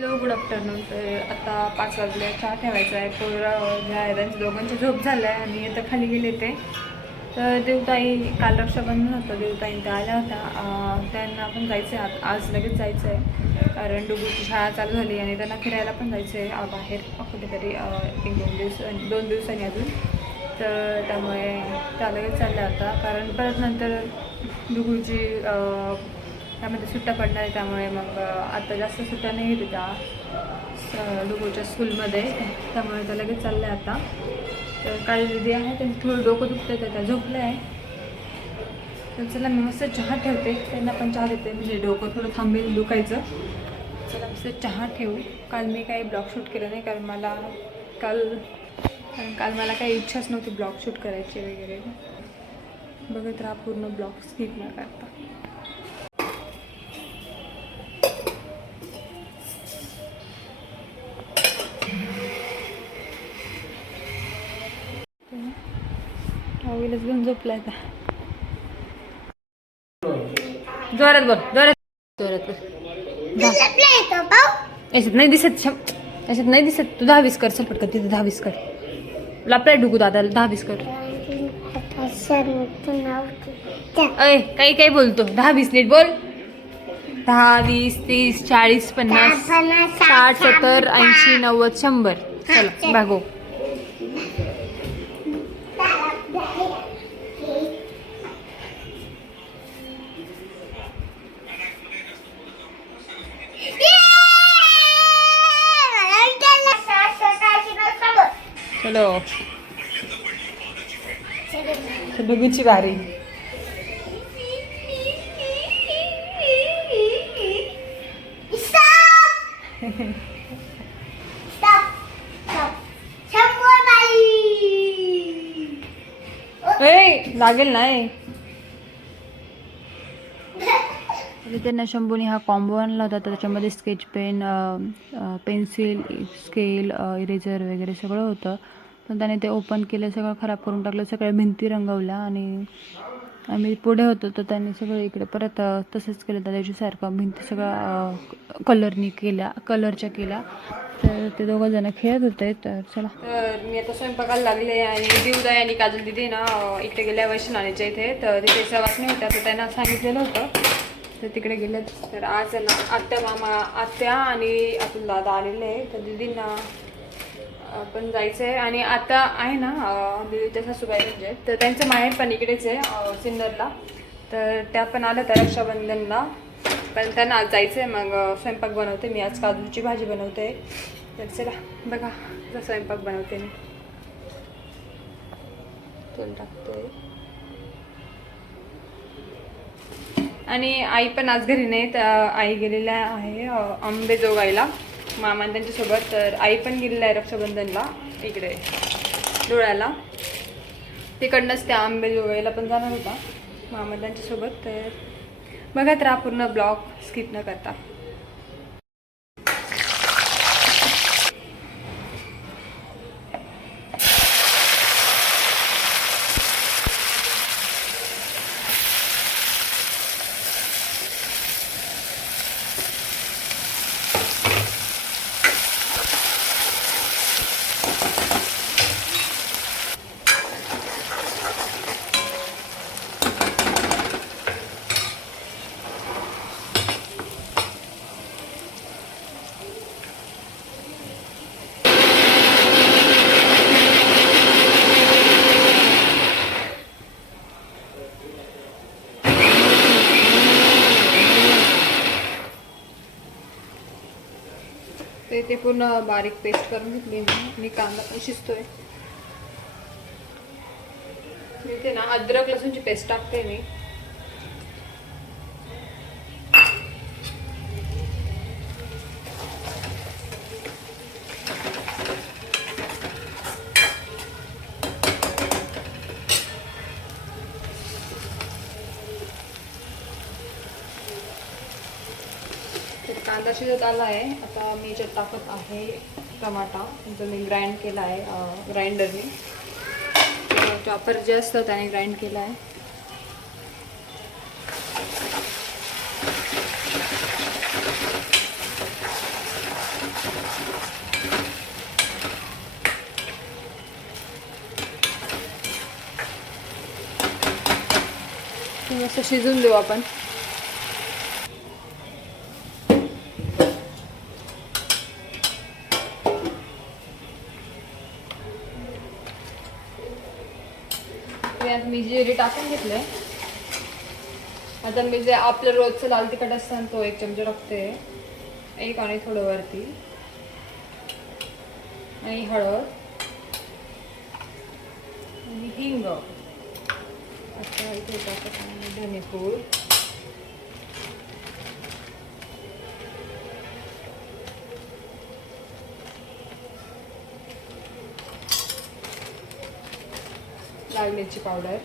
Hello good afternoon. तर आता 5 वाजले, चहा ठेवायचा आहे. पोरं जे आहे त्यांच्या दोघांची झोप झालं आहे आणि आता खाली गेले ते. तर देवताई काल रक्षाबंधन होतं, देवताई त्या आल्या होत्या. त्यांना पण जायचं आहे आज लगेच जायचं आहे, कारण डुगूची शाळा चालू झाली आणि त्यांना फिरायला पण जायचं आहे बाहेर कुठेतरी 2 दिवसांनी अजून. तर त्यामुळे त्या लगेच चालल्या होता, कारण परत नंतर डुगूची त्यामध्ये सुट्ट्या पडणार आहे. त्यामुळे मग आता जास्त सुट्ट्या नाही येते त्या डुगूच्या स्कूलमध्ये, त्यामुळे त्या लगेच चालल्या आता. तर काळी दिदी आहे, त्यांचं थोडं डोकं दुखतं तर त्या झोपलं आहे. तर चला मी मस्त चहा ठेवते, त्यांना पण चहा देते, म्हणजे डोकं थोडं थांबेल दुखायचं. चला मस्त चहा ठेवू. काल मी काही ब्लॉग शूट केलं नाही, कारण काल मला काही इच्छाच नव्हती ब्लॉग शूट करायची वगैरे. बघत राहा पूर्ण ब्लॉग, स्किप न करता. घेऊन झोपलाय का? जोरात बोल, जोरात याच्यात नाही दिसत, याच्यात नाही दिसत. तू 10-20 कर, चल पटकन तिथे 10-20 कर. लपलाय डुगू दादा, 10-20 कर. अय काही काही बोलतो, 10-20 नीट बोल. 10, 20, 30, 40, 50, 60, 70, 80, 90, 100. चला भागो. चलो डुगूची बारी. लागेल नाही. त्यांना शंभूने हा कॉम्बो आणला होता, तर त्याच्यामध्ये sketch pen, pencil, scale, eraser वगैरे सगळं होतं. पण त्याने ते ओपन केलं, सगळं खराब करून टाकलं, सगळ्या भिंती रंगवल्या. आणि आम्ही पुढे होतो तर त्यांनी सगळं इकडे परत तसंच केलं, त्या दिवशीसारखं भिंती सगळं कलरच्या केल्या. तर ते दोघं जण खेळत होते. तर चला, तर मी आता स्वयंपाकाला लागले आणि दिवदाय आणि काजल दिदी ना इकडे गेल्या वैष्णवाच्या इथे. तर तिथे सवासणी होत्या, तर त्यांना सांगितलेलं होतं, तर तिकडे गेले. तर आज ना आत्या आणि अतुल दादा आलेले आहे. तर दिदींना पण जायचं आहे. आणि आता आहे ना दिदीच्या सासूबाई म्हणजे, तर त्यांचं माहेर पण इकडेच आहे सिन्नरला. तर त्या पण आल्या त्या रक्षाबंधनला, पण त्यांना आज जायचं आहे. मग स्वयंपाक बनवते मी, आज काजूची भाजी बनवते. तर चला बघा जसा स्वयंपाक बनवते मी. तेल टाकते. आणि आई पण आज घरी नाही, तर आई गेलेल्या आहे अंबेजोगाईला मामा त्यांच्यासोबत. तर आई पण गेलेल्या आहे रक्षाबंधनला इकडे डोळ्याला. तिकडनंच त्या अंबेजोगाईला पण जाणार होता मामा त्यांच्यासोबत. तर बघत राहा पूर्ण ब्लॉग, स्किप न करता. ते पूर्ण बारीक पेस्ट करून घेतली मी. कांदा पण शिजतोय. इथे ना अद्रक लसूणची पेस्ट टाकते मी. कांदा शिजत आला आहे. आता मी याच्यात टाकत आहे टमाटा. जो मी ग्राइंड केला आहे ग्राइंडरने, चॉपर जे असतं त्याने ग्राइंड केला आहे. मस्त शिजून देऊ आपण. यात मी जिरे टाकून घेतले. आता मी जे आपलं रोजचं लाल तिखट असतं तो 1 चमचा टाकते. 1 आणि थोडं वरती. आणि हळद आणि हिंग. आता इथे टाकत आहे धनेपूड. लाल मिरची पावडर.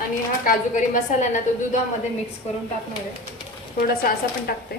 आणि हा काजू करी मसाला ना तो दुधामध्ये मिक्स करून टाकणार आहे. थोडासा असा पण टाकते.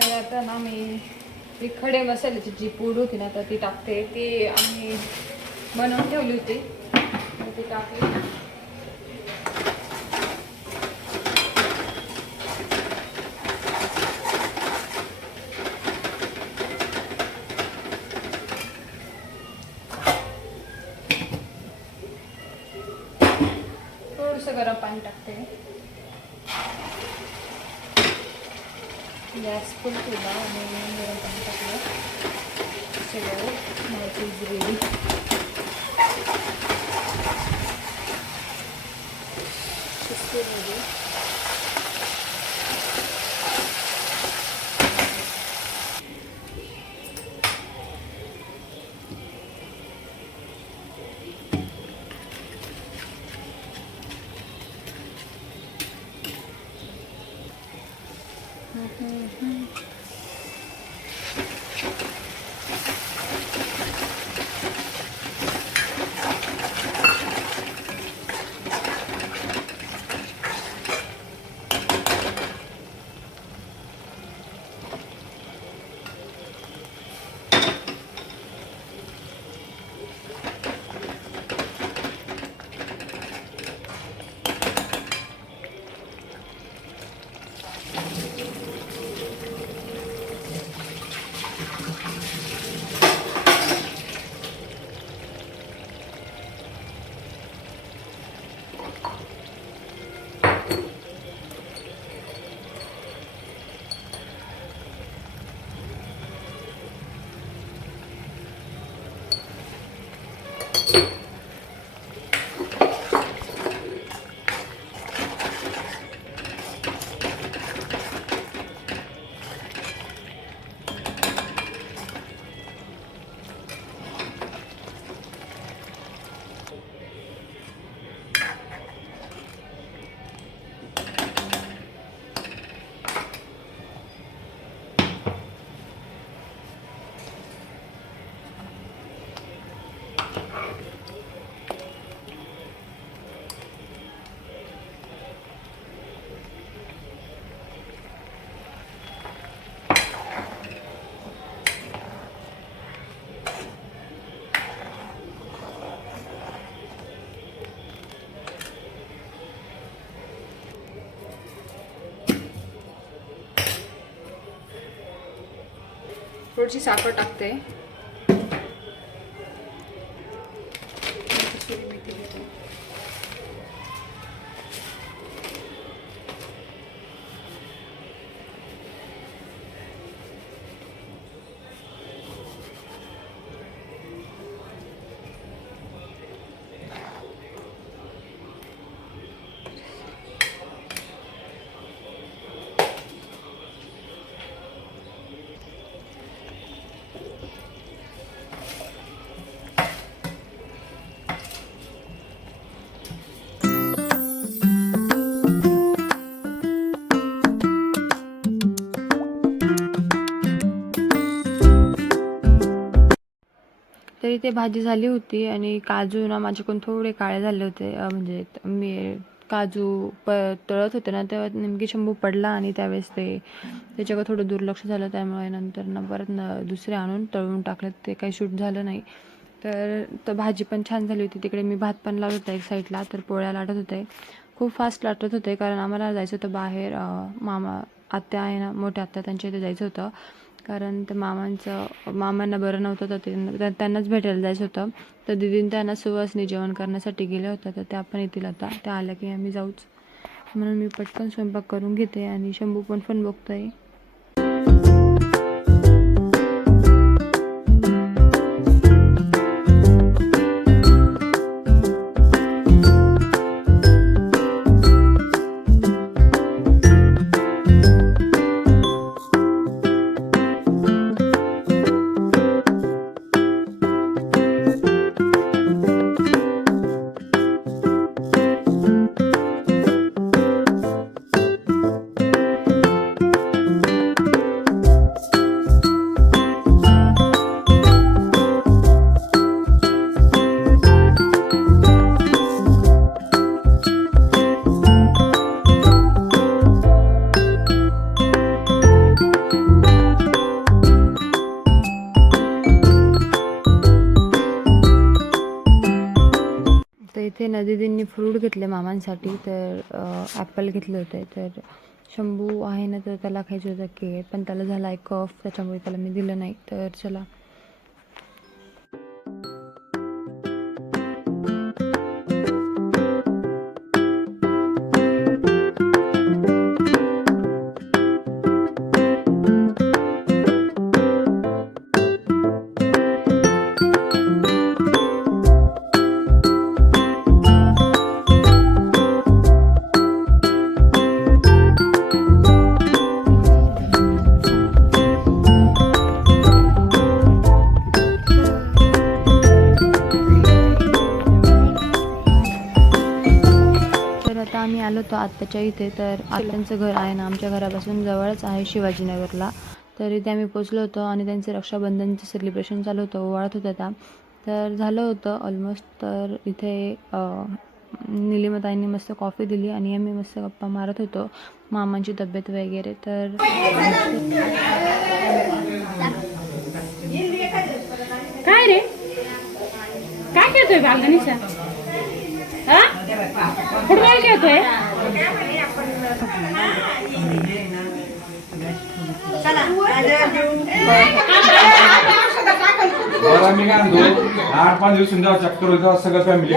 तर आता ना मी खडे मसाल्याची जी पूड होती ना तर ती टाकते. ती आम्ही बनवून ठेवली होती ती टाकली. थोडंसं गरम पाणी टाकते. गॅस फुल केला आणि गरम पाणी टाकलं. सगळं माझी ग्रेव्ही शिजते. थोडीशी साखर टाकते. तर इथे भाजी झाली होती आणि काजू ना माझ्याकडून थोडे काळे झाले होते. म्हणजे मी काजू तळत होते ना तेव्हा नेमकी शंभू पडला आणि त्यावेळेस त्याच्याकडे थोडं दुर्लक्ष झालं. त्यामुळे नंतर परत दुसरे आणून तळून टाकले, ते काही शूट झालं नाही. तर भाजी पण छान झाली होती. तिकडे मी भात पण लावत होता एक साईडला, तर पोळ्या लाटत होते. खूप फास्ट लाटत होते कारण आम्हाला जायचं होतं बाहेर. आत्या आहे ना, मोठ्या आत्या, त्यांच्या इथे जायचं होतं कारण ते मामांना बरं नव्हतं, तर त्यांनाच भेटायला जायचं होतं. तर दीदीने त्यांना सुवासनी जेवण करण्यासाठी गेल्या होत्या, तर त्या पण येतील आता. त्या आल्या की आम्ही जाऊच, म्हणून मी पटकन स्वयंपाक करून घेते आणि शंभू पण बघतोय. तर इथे दीदींनी फ्रूट घेतले मामांसाठी. तर ॲपल घेतले होते. तर शंभू आहे ना, तर त्याला खायचं होतं केळ, पण त्याला झाला आहे कफ, त्याच्यामुळे त्याला मी दिलं नाही. तर चला. आता आम्ही आलो होतो आत्याच्या इथे. तर आत्यांचं घर आहे ना आमच्या घरापासून जवळच आहे, शिवाजीनगरला. तर इथे आम्ही पोचलो होतो आणि त्यांचं रक्षाबंधनचं सेलिब्रेशन चालू होतं, ओवाळत होत्या त्या. तर झालं होतं ऑलमोस्ट. तर इथे निलिमाताईंनी मस्त कॉफी दिली आणि आम्ही मस्त गप्पा मारत होतो, मामांची तब्येत वगैरे. तर काय रे, काय खेळतोय बालगणीचा? फुटबॉल खेळतोय. मला मी काय म्हणतो, 8-5 दिवस चक्कर होता सगळं फॅमिली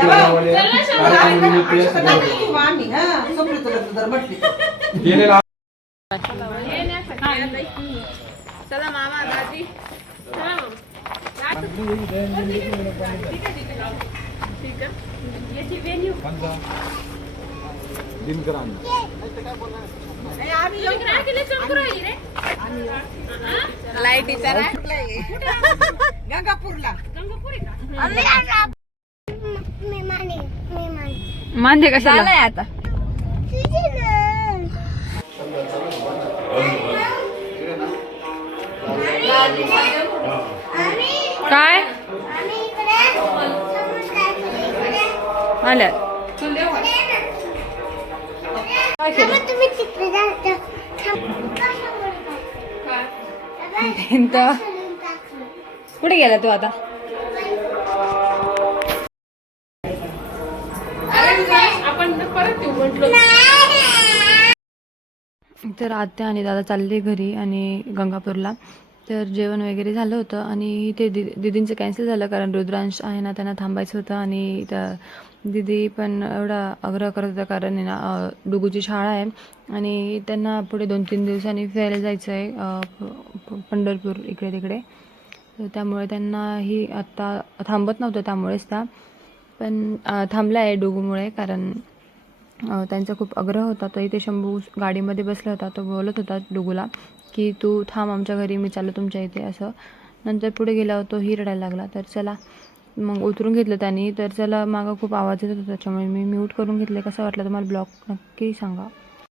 गेलेला. चला मामा दादी, लाईटीचा गंगापूरला. मांदे कशाला आहे आता? काय आल्या कुठे गेला तू आता? आपण परत येऊ म्हटलं. तर आत्या आणि दादा चालले घरी आणि गंगापूरला. तर जेवण वगैरे झालं होतं आणि ते दीदींचं कॅन्सल झालं कारण रुद्रांश आहे ना, त्यांना थांबायचं होतं. आणि दीदी पण एवढा आग्रह करत होता कारण आहे ना डुगूची शाळा आहे आणि त्यांना पुढे 2-3 दिवसांनी फिरायला जायचं आहे पंढरपूर इकडे तिकडे. तर त्यामुळे त्यांनाही आत्ता थांबत नव्हतं, त्यामुळेच त्या पण थांबल्या आहे डुगूमुळे. कारण त्यांचा खूप आग्रह होता. तर इथे शंभू गाडीमध्ये बसला होता, तो बोलत होता डुगूला की तू थांब आमच्या घरी, मी चाललो तुमच्या इथे असं. नंतर पुढे गेल्यावर तोही रडायला लागला. तर चला मग उतरून घेतलं त्यांनी. तर चला मागं खूप आवाज येत होता, त्याच्यामुळे मी म्यूट करून घेतले. कसा वाटला तुम्हाला ब्लॉग नक्की सांगा.